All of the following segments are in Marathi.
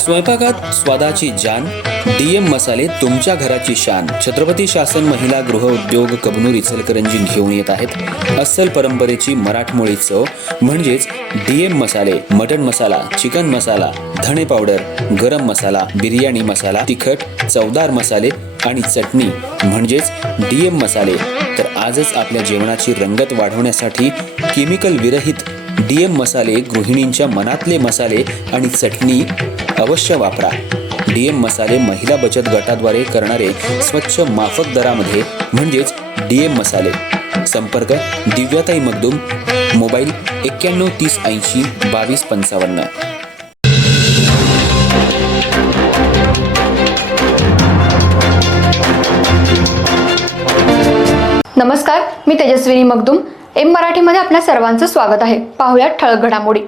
स्वयंपाकात स्वादाची जान, डीएम मसाले तुमच्या घराची शान. छत्रपती शासन महिला गृह उद्योग कबनूर इचलकरंजी घेऊन येत आहेत अस्सल परंपरेची मराठमोळी चव म्हणजेच डीएम मसाले. मटन मसाला, चिकन मसाला, धणे पावडर, गरम मसाला, बिर्याणी मसाला, तिखट चवदार मसाले आणि चटणी म्हणजेच डीएम मसाले. तर आजच आपल्या जेवणाची रंगत वाढवण्यासाठी केमिकल विरहित डीएम मसाले, गृहिणींच्या मनातले मसाले आणि चटणी अवश्य वापरा. डीएम मसाले महिला बचत गटाद्वारे करणारे स्वच्छ माफक दरामध्ये म्हणजेच डीएम मसाले. संपर्क दिव्याताई मगदूम, मोबाईल 91 30 80 22 55. नमस्कार, मी तेजस्विनी मगदूम. एम मराठीमध्ये आपल्या सर्वांचं स्वागत आहे. पाहुयात ठळक घडामोडी.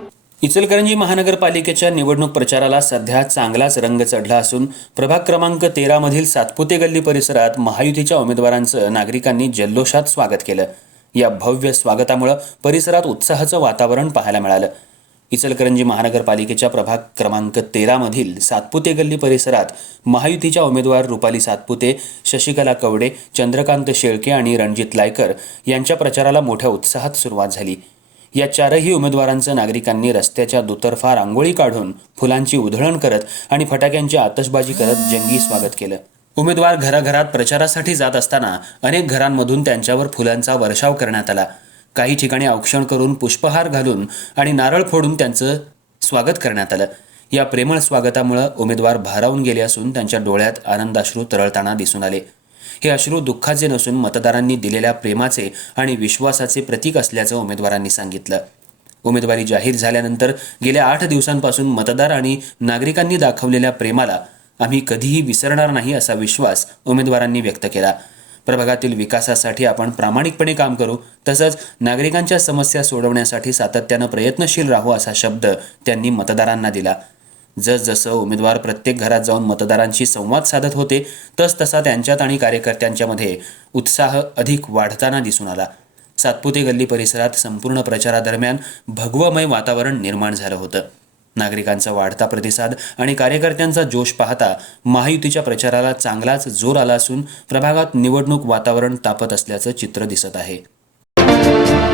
इचलकरंजी महानगरपालिकेच्या निवडणूक प्रचाराला सध्या चांगलाच रंग चढला असून प्रभाग क्रमांक 13 मधील सातपुते गल्ली परिसरात महायुतीच्या उमेदवारांचं नागरिकांनी जल्लोषात स्वागत केलं. या भव्य स्वागतामुळे परिसरात उत्साहाचं वातावरण पाहायला मिळालं. इचलकरंजी महानगरपालिकेच्या प्रभाग क्रमांक 13 मधील सातपुते गल्ली परिसरात महायुतीच्या उमेदवार रुपाली सातपुते, शशिकला कवडे, चंद्रकांत शेळके आणि रणजित लायकर यांच्या प्रचाराला मोठ्या उत्साहात सुरुवात झाली. या चारही उमेदवारांचं नागरिकांनी रस्त्याच्या दुतर्फा रांगोळी काढून फुलांची उधळण करत आणि फटाक्यांची आतषबाजी करत जंगी स्वागत केलं. उमेदवार घराघरात प्रचारासाठी जात असताना अनेक घरांमधून त्यांच्यावर फुलांचा वर्षाव करण्यात आला. काही ठिकाणी औक्षण करून पुष्पहार घालून आणि नारळ फोडून त्यांचं स्वागत करण्यात आलं. या प्रेमळ स्वागतामुळे उमेदवार भारावून गेले असून त्यांच्या डोळ्यात आनंदाश्रू तरळताना दिसून आले. हे अश्रू दुःखाचे नसून मतदारांनी दिलेल्या प्रेमाचे आणि विश्वासाचे प्रतीक असल्याचं उमेदवारांनी सांगितलं. उमेदवारी जाहीर झाल्यानंतर गेल्या 8 दिवसांपासून मतदार आणि नागरिकांनी दाखवलेल्या प्रेमाला आम्ही कधीही विसरणार नाही असा विश्वास उमेदवारांनी व्यक्त केला. प्रभागातील विकासासाठी आपण प्रामाणिकपणे काम करू, तसंच नागरिकांच्या समस्या सोडवण्यासाठी सातत्यानं प्रयत्नशील राहू असा शब्द त्यांनी मतदारांना दिला. जसजसं उमेदवार प्रत्येक घरात जाऊन मतदारांशी संवाद साधत होते तसतसा त्यांच्यात आणि कार्यकर्त्यांच्यामध्ये उत्साह अधिक वाढताना दिसून आला. सातपुते गल्ली परिसरात संपूर्ण प्रचारादरम्यान भगवमय वातावरण निर्माण झालं होतं. नागरिकांचा वाढता प्रतिसाद आणि कार्यकर्त्यांचा जोश पाहता महायुतीच्या प्रचाराला चांगलाच जोर आला असून प्रभागात निवडणूक वातावरण तापत असल्याचं चित्र दिसत आहे.